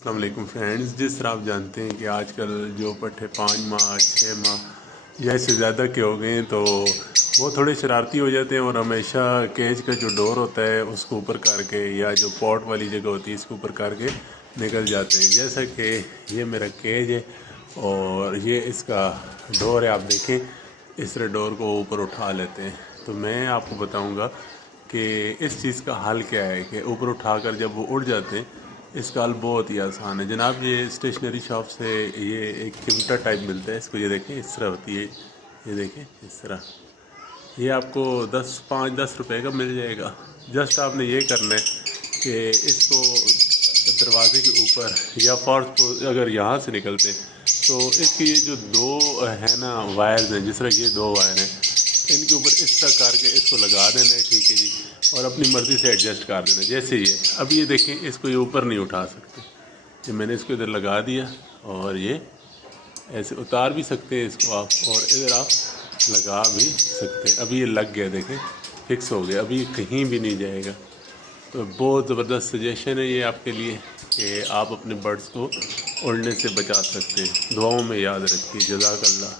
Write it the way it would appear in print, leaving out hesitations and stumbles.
السلام علیکم فرینڈز، جس طرح آپ جانتے ہیں کہ آج کل جو پٹھے 5 ماہ 6 ماہ یا اس سے زیادہ کے ہو گئے ہیں تو وہ تھوڑے شرارتی ہو جاتے ہیں اور ہمیشہ کیج کا جو ڈور ہوتا ہے اس کو اوپر کر کے یا جو پوٹ والی جگہ ہوتی ہے اس کو اوپر کر کے نکل جاتے ہیں. جیسا کہ یہ میرا کیج ہے اور یہ اس کا ڈور ہے. آپ دیکھیں اس طرح ڈور کو اوپر اٹھا لیتے ہیں. تو میں آپ کو بتاؤں گا کہ اس چیز کا حل کیا ہے کہ اوپر اٹھا کر جب وہ اڑ جاتے ہیں اس کا حل بہت ہی آسان ہے جناب. یہ اسٹیشنری شاپ سے یہ ایک چمٹا ٹائپ ملتا ہے. اس کو یہ دیکھیں اس طرح ہوتی ہے. یہ دیکھیں اس طرح یہ آپ کو 5-10 روپے کا مل جائے گا. جسٹ آپ نے یہ کرنا ہے کہ اس کو دروازے کے اوپر یا فورس اگر یہاں سے نکلتے تو اس کی یہ جو دو ہے نا وائرز ہیں، جس طرح یہ 2 وائر ہیں ان کے اوپر اس طرح کر کے اس کو لگا دینا ہے. ٹھیک ہے جی، اور اپنی مرضی سے ایڈجسٹ کر دینا. جیسے یہ اب یہ دیکھیں اس کو یہ اوپر نہیں اٹھا سکتے. یہ میں نے اس کو ادھر لگا دیا اور یہ ایسے اتار بھی سکتے ہیں اس کو آپ، اور ادھر آپ لگا بھی سکتے ہیں. ابھی یہ لگ گیا، دیکھیں فکس ہو گیا، ابھی کہیں بھی نہیں جائے گا. تو بہت زبردست سجیشن ہے یہ آپ کے لیے کہ آپ اپنے برڈس کو اڑنے سے بچا سکتے ہیں. دعاؤں میں یاد رکھیے. جزاک اللہ.